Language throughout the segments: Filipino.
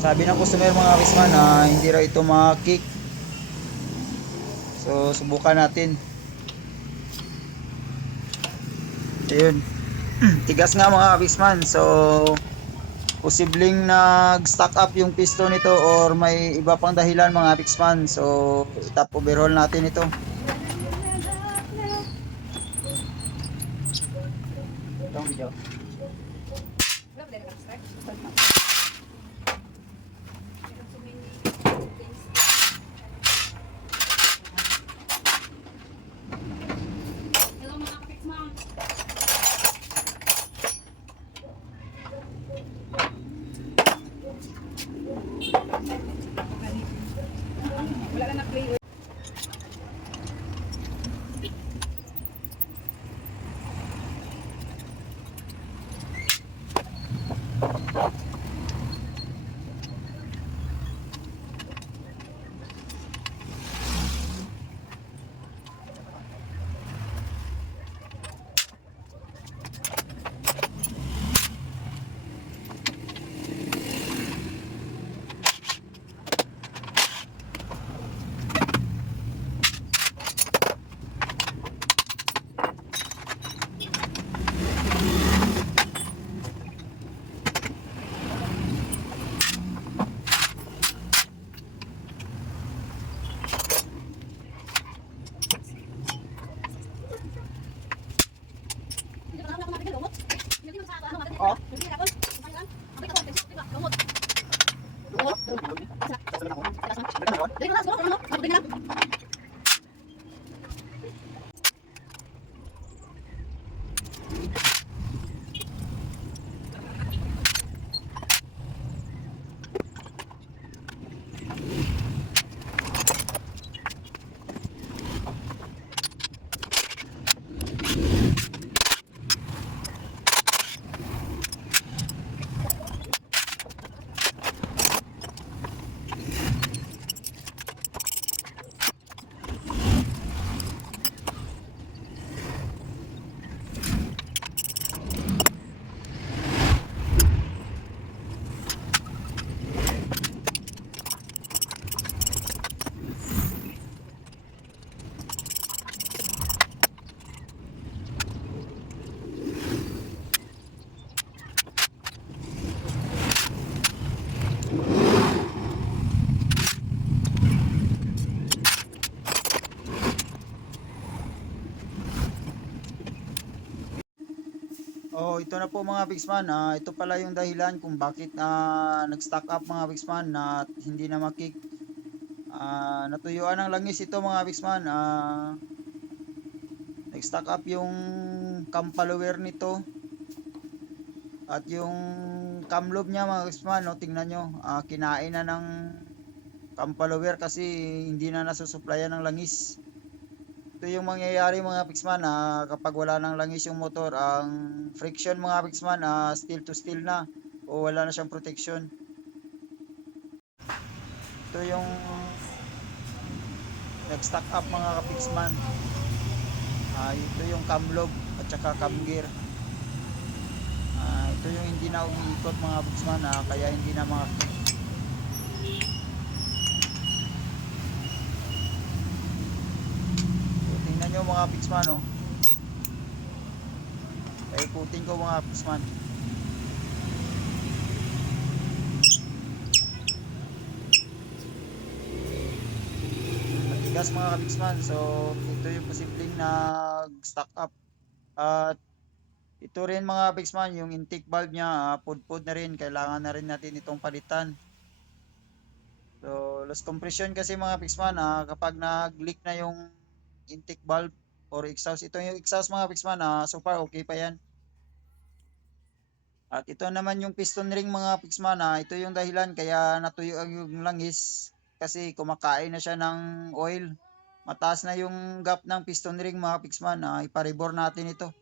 Sabi ng customer mga Pisman ah, hindi raw ito ma-kick. So subukan natin. Ayun. Tigas nga mga Pisman. So posibleng nag-stock up yung piston nito or may iba pang dahilan mga Pisman. So top overhaul natin ito. Itong video. Oh. Oh, ito na po mga Bixman. Ah, ito pala yung dahilan kung bakit ah, nag-stock up mga Bixman na hindi na makik. Ah, natuyuan ng langis ito mga Bixman. Ah, nag-stock up yung cam follower nito. At yung cam lobe niya mga Bixman, no, tingnan nyo. Ah, kinain na ng cam follower kasi hindi na nasusupplyan ng langis. Ito yung mangyayari mga Pixman ah, kapag wala nang langis yung motor, ang friction mga Pixman ah, steel to steel na o wala na siyang protection. Ito yung nag-stock up mga Pixman. Ah, ito yung cam lobe at saka cam gear. Ah, ito yung hindi na umiikot mga Pixman ah, kaya hindi na mga So, tingnan nyo mga Pixman oh. Paikutin ko mga Pixman. Matigas mga Pixman. So ito yung posibleng nag-stock up. At ito rin mga Pixman, yung intake valve niya, ah, pudpud na rin. Kailangan na rin natin itong palitan. So, loss compression kasi mga Pixman, ah, kapag nag-leak na yung intake valve or exhaust. Ito yung exhaust mga Pixman, ah, so far okay pa yan. At ito naman yung piston ring mga Pixman, ah, ito yung dahilan kaya natuyo ang yung langis kasi kumakain na siya ng oil. Mataas na yung gap ng piston ring mga Pixman, ah, iparibor natin ito.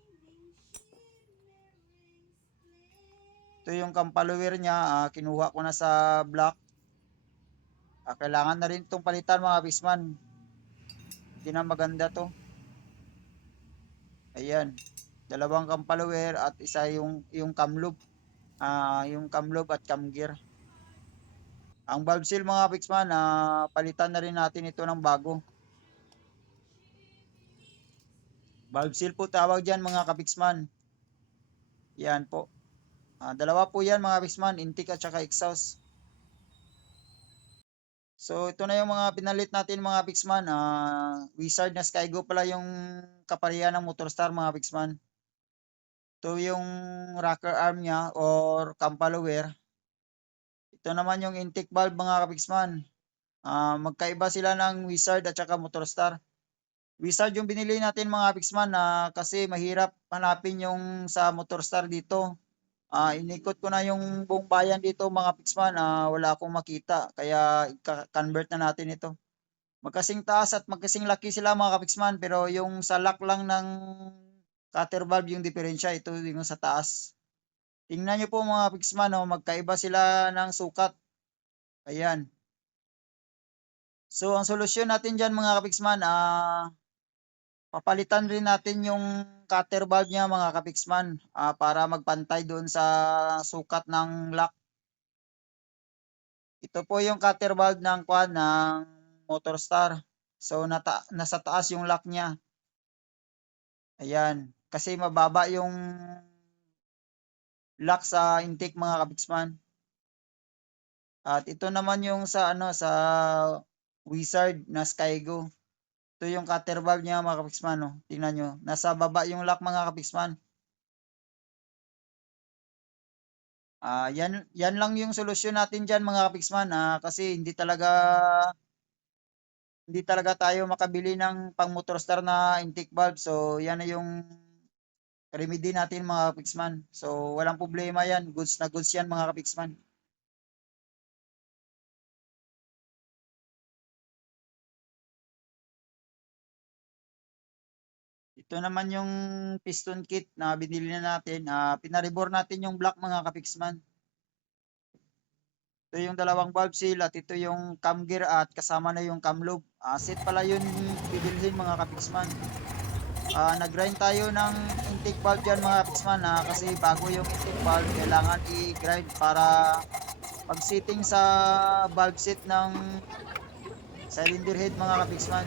Ito yung cam follower niya, ah, kinuha ko na sa block. Ah, kailangan na rin itong palitan mga Pixman. Hindi na maganda to. Ayan. dalawang cam follower at isa yung yung cam loop. Ah, yung cam loop at cam gear. Ang valve seal mga Pixman, ah, palitan na rin natin ito ng bago. Valve seal po tawag dyan mga kapixman. Yan po. Ah, dalawa po yan mga kapixman, intake at saka exhaust. So ito na yung mga pinalit natin mga Pixman. Ah, Wizard na Skygo pala yung kaparihan ng Motorstar mga Pixman. Ito yung rocker arm niya or cam follower. Ito naman yung intake valve mga Kapixman. Ah, magkaiba sila ng Wizard at saka Motorstar. Wizard yung binili natin mga Kapixman na kasi mahirap hanapin yung sa Motorstar dito. Ah, inikot ko na yung buong bayan dito mga Pixman, ah, wala akong makita. Kaya i-convert na natin ito. Magkasing taas at magkasing laki sila mga Kapixman, pero yung sa lock lang ng cutter valve yung diferensya, ito yung sa taas. Tingnan nyo po mga Pixman, oh, magkaiba sila ng sukat. Ayan. So, ang solusyon natin dyan mga Kapixman, ah, papalitan rin natin yung cutter valve niya mga kapixman ah, para magpantay doon sa sukat ng lock. Ito po yung cutter valve ng kwan ng Motorstar. So nata nasa taas yung lock niya. Ayan, kasi mababa yung lock sa intake mga kapixman. At ito naman yung sa ano sa Wizard na Skygo. Ito yung cutter valve niya mga kapixman. No? Tingnan nyo. Nasa baba yung lock mga kapixman. Ah, yan, yan lang yung solusyon natin dyan mga kapixman. Ah, kasi hindi talaga hindi talaga tayo makabili ng pang motorstar na intake valve. So, yan na yung remedy natin mga kapixman. So, walang problema yan. Goods na goods yan mga kapixman. Ito naman yung piston kit na binili na natin. Ah, pinaribor natin yung block mga kapixman. Ito yung dalawang valve seal at ito yung cam gear at kasama na yung cam loop. Ah, set pala yun bibilhin mga kapixman. Ah, nag-grind tayo ng intake valve dyan mga kapixman ah, kasi bago yung intake valve kailangan i-grind para pag sitting sa valve set ng cylinder head mga kapixman.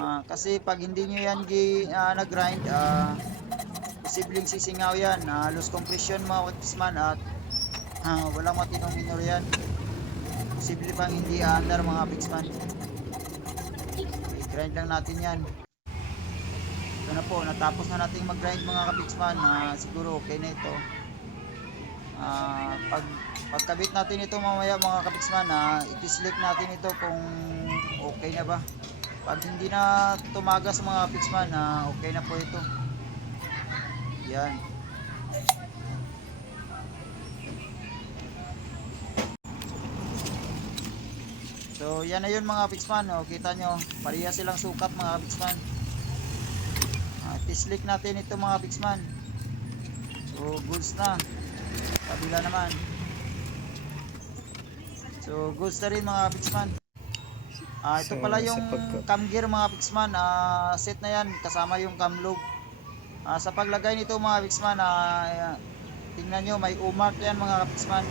Ah, kasi pag hindi nyo yan gi, ah, nag-grind, ah, posibleng sisingaw yan. Ah, loose compression mga kapixman at ah, walang matinong minor yan. Posible pang hindi under mga kapixman. I-grind lang natin yan. Ito na po, natapos na nating mag-grind mga kapixman. Ah, siguro okay na ito. Ah, pag pagkabit natin ito mamaya mga kapixman, ah, itislip natin ito kung okay na ba. Pag hindi na tumagas mga kapixman, ah, okay na po ito. Yan. So, yan na yun mga kapixman. O, kita nyo, pareha silang sukat mga kapixman. Ah, tislik natin ito mga kapixman. So, goods na. Kabila naman. So, goods na rin mga kapixman. Ah, ito So, pala sa yung pagka- cam gear mga pixman. Ah, set na yan kasama yung cam loop. Ah, sa paglagay nito mga pixman, ah, tingnan nyo may U-mark yan mga pixman.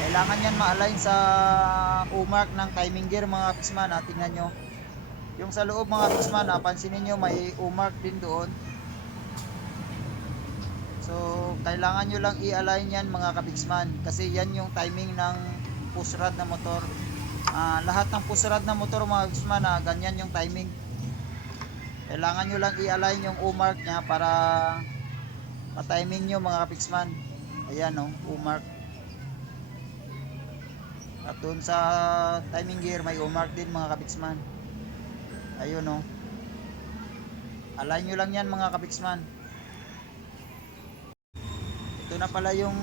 Kailangan yan ma-align sa U-mark ng timing gear mga pixman. Ah, tingnan nyo. Yung sa loob mga pixman, ah, pansinin nyo may U-mark din doon. So, kailangan nyo lang i-align yan mga kapixman kasi yan yung timing ng push rod na motor. Ah, lahat ng push rod na motor mga kapixman, ah, ganyan yung timing. Kailangan nyo lang i-align yung U-mark niya para ma-timing nyo mga kapixman. Ayan o, U-mark. At doon sa timing gear may U-mark din mga kapixman. Ayun o. Align nyo lang yan mga kapixman. Ito na pala yung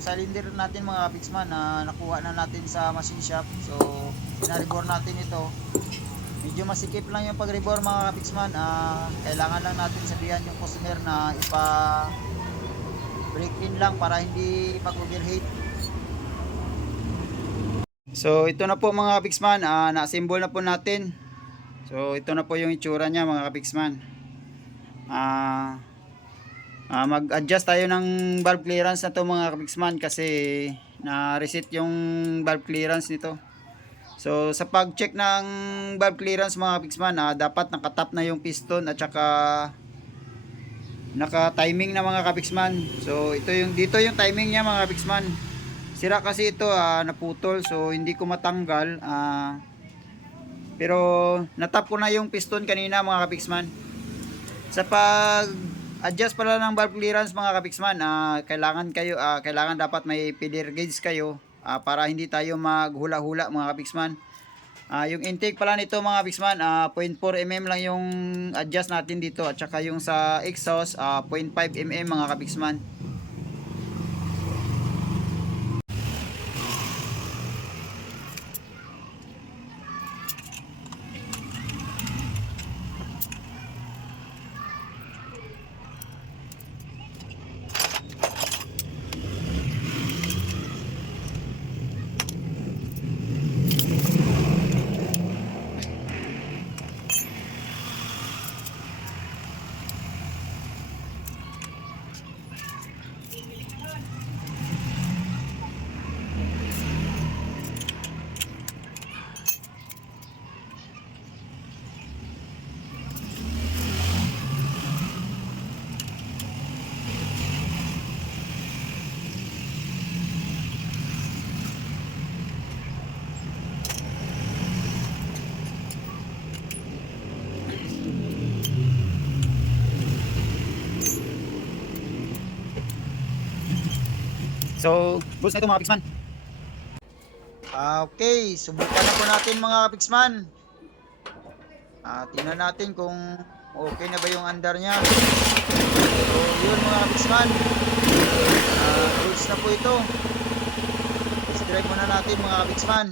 cylinder natin mga kapixman na nakuha na natin sa machine shop. So, pinaribor natin ito. Medyo masikip lang yung pag-rebore mga kapixman. Ah, kailangan lang natin sabihan yung customer na ipa break in lang para hindi mag-overheat. So, ito na po mga kapixman. Ah, na-assemble na po natin. So, ito na po yung itsura niya mga kapixman. ah ah, mag-adjust tayo ng valve clearance na to mga kapiksman kasi na-reset yung valve clearance nito. So sa pag-check ng valve clearance mga kapiksman, ah, dapat nakatap na yung piston at saka naka-timing na mga kapiksman. So ito yung dito yung timing niya mga kapiksman. Sira kasi ito ah, naputol so hindi ko matanggal. ah pero natap ko na yung piston kanina mga kapiksman. Sa pag adjust pala ng valve clearance mga kapiksman, ah, kailangan kayo ah, kailangan dapat may feeder gauge kayo ah, para hindi tayo maghula-hula mga kapiksman. Ah, yung intake pala nito mga kapiksman, ah, 0.4 mm lang yung adjust natin dito at saka yung sa exhaust ah, 0.5 mm mga kapiksman. So, boost na ito mga. Ah, okay, subukan na po natin mga kapiksman. Ah, tingnan natin kung okay na ba yung andar niya. So, yun mga kapiksman. Ah, boost na po ito. Test drive muna natin mga kapiksman.